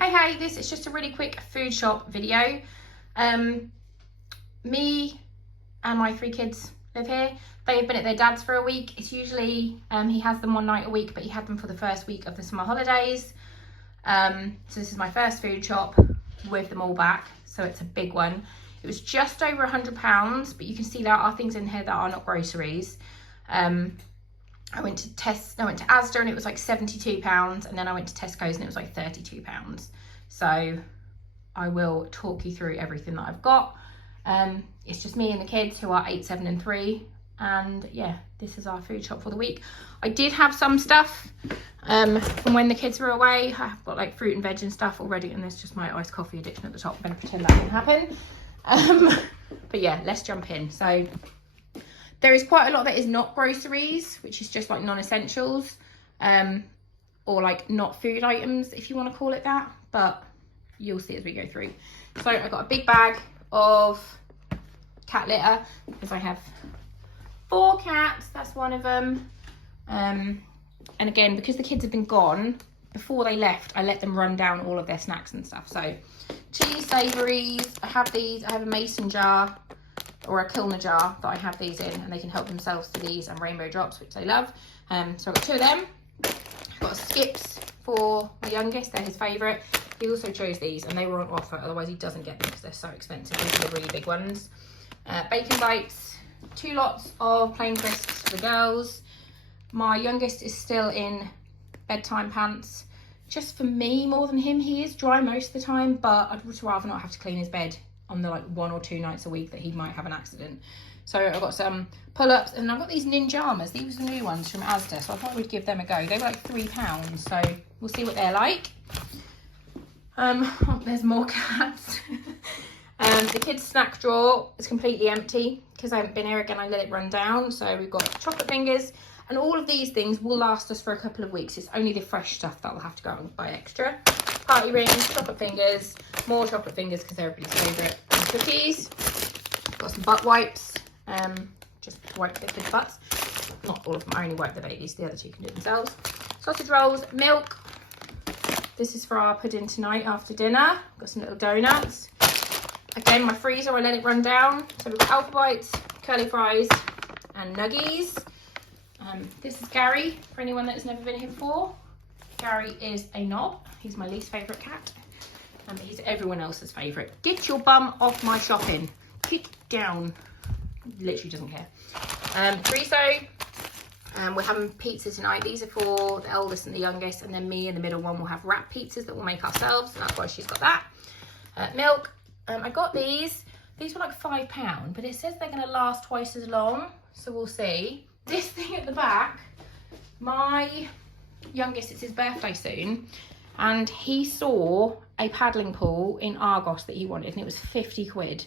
Hey, this is just a really quick food shop video. Me and my 3 kids live here. They've been at their dad's for a week. It's usually, he has them 1 night a week, but he had them for the first week of the summer holidays. So this is my first food shop with them all back. So it's a big one. It was just over £100, but you can see there are things in here that are not groceries. I went to Asda and it was like £72, and then I went to Tesco's and it was like £32. So I will talk you through everything that I've got. It's just me and the kids who are 8, 7 and 3, and yeah, this is our food shop for the week. I did have some stuff from when the kids were away. I've got like fruit and veg and stuff already, and there's just my iced coffee addiction at the top. I'm going to pretend that didn't happen. But yeah, let's jump in. So there is quite a lot that is not groceries, which is just like non-essentials, or like not food items, if you want to call it that, but you'll see as we go through. So I got a big bag of cat litter because I have 4 cats. That's one of them. And again, because the kids have been gone, before they left, I let them run down all of their snacks and stuff. So cheese savouries, I have these. I have a mason jar or a Kilner jar that I have these in, and they can help themselves to these, and rainbow drops, which they love. So I've got 2 of them. I've got skips for my youngest, they're his favourite. He also chose these and they were on offer, otherwise he doesn't get them because they're so expensive. These are the really big ones. Bacon bites, 2 lots of plain crisps for the girls. My youngest is still in bedtime pants, just for me more than him. He is dry most of the time, but I'd rather not have to clean his bed on the like 1 or 2 nights a week that he might have an accident. So I've got some pull-ups, and I've got these ninjamas. These are the new ones from Asda, so I thought we'd give them a go. They were like £3, so we'll see what they're like. Oh, there's more cats. The kids' snack drawer is completely empty because I haven't been here again. I let it run down. So we've got chocolate fingers, and all of these things will last us for a couple of weeks. It's only the fresh stuff that we'll have to go out and buy extra. Party rings, chocolate fingers, more chocolate fingers because they're everybody's favourite. And cookies. Got some butt wipes, just to wipe the kids' butts. Not all of them, I only wipe the babies. The other 2 can do it themselves. Sausage rolls, milk. This is for our pudding tonight after dinner. Got some little donuts. Again, my freezer, I let it run down. So we've got Alpha Bites, curly fries, and nuggies. This is Gary, for anyone that has never been here before. Gary is a knob. He's my least favourite cat. But he's everyone else's favourite. Get your bum off my shopping. Kick down. Literally doesn't care. Chorizo. We're having pizza tonight. These are for the eldest and the youngest, and then me and the middle one will have wrap pizzas that we'll make ourselves, and that's why she's got that. Milk. I got these. These were like £5, but it says they're going to last twice as long, so we'll see. This thing at the back, my youngest, it's his birthday soon, and he saw a paddling pool in Argos that he wanted, and it was 50 quid.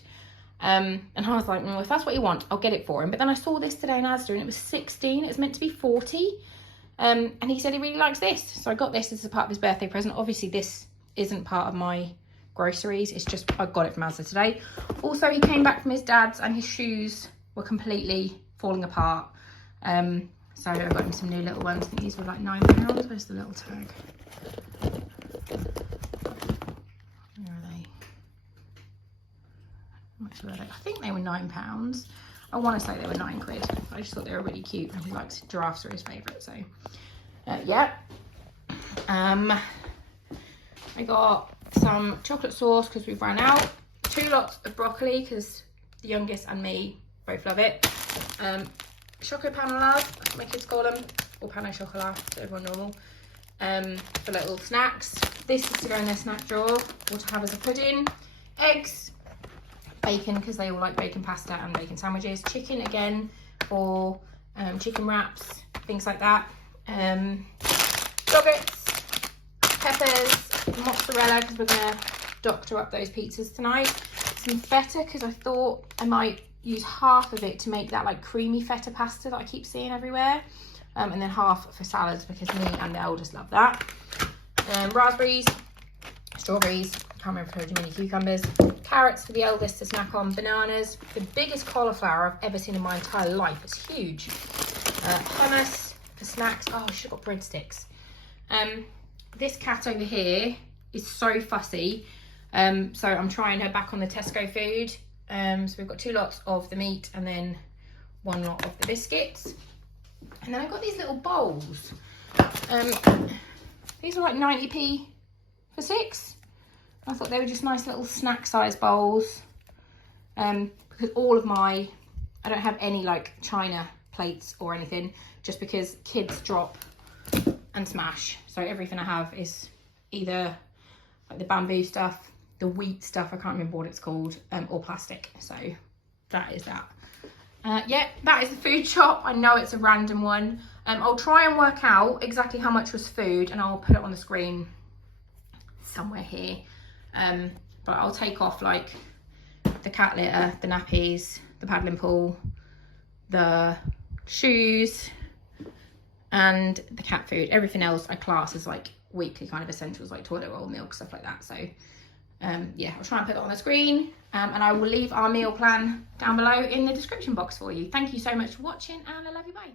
And I was like, if that's what you want, I'll get it for him. But then I saw this today in Asda and it was 16. It was meant to be 40. And he said he really likes this. So I got this as a part of his birthday present. Obviously, this isn't part of my groceries. It's just, I got it from Asda today. Also, he came back from his dad's and his shoes were completely falling apart. So I got him some new little ones. I think these were like £9. Where's the little tag? I think they were £9. I want to say they were 9 quid. I just thought they were really cute, and he likes giraffes, are his favourite. So yeah. I got some chocolate sauce because we've run out. 2 lots of broccoli because the youngest and me both love it. Choco panolas, that's what my kids call them, or pan au chocolat, so everyone normal. For little snacks. This is to go in their snack drawer, or to have as a pudding. Eggs. Bacon because they all like bacon pasta and bacon sandwiches. Chicken again for chicken wraps, things like that. Yogurts, peppers, mozzarella because we're going to doctor up those pizzas tonight. Some feta because I thought I might use half of it to make that like creamy feta pasta that I keep seeing everywhere. And then half for salads because me and the eldest love that. Raspberries, strawberries, can't remember if I told you, mini cucumbers, carrots for the eldest to snack on, bananas, the biggest cauliflower I've ever seen in my entire life. It's huge. Hummus for snacks. Oh, I should have got breadsticks. This cat over here is so fussy. So I'm trying her back on the Tesco food. So we've got 2 lots of the meat and then 1 lot of the biscuits. And then I got these little bowls. These are like 90p for 6. I thought they were just nice little snack size bowls. Because all of I don't have any like china plates or anything, just because kids drop and smash. So everything I have is either like the bamboo stuff, the wheat stuff, I can't remember what it's called, or plastic. So that is that. Yeah, that is the food shop. I know it's a random one. I'll try and work out exactly how much was food and I'll put it on the screen somewhere here. But I'll take off like the cat litter, the nappies, the paddling pool, the shoes, and the cat food. Everything else I class as like weekly kind of essentials, like toilet roll, milk, stuff like that. So yeah, I'll try and put it on the screen, and I will leave our meal plan down below in the description box for you. Thank you so much for watching, and I love you, bye.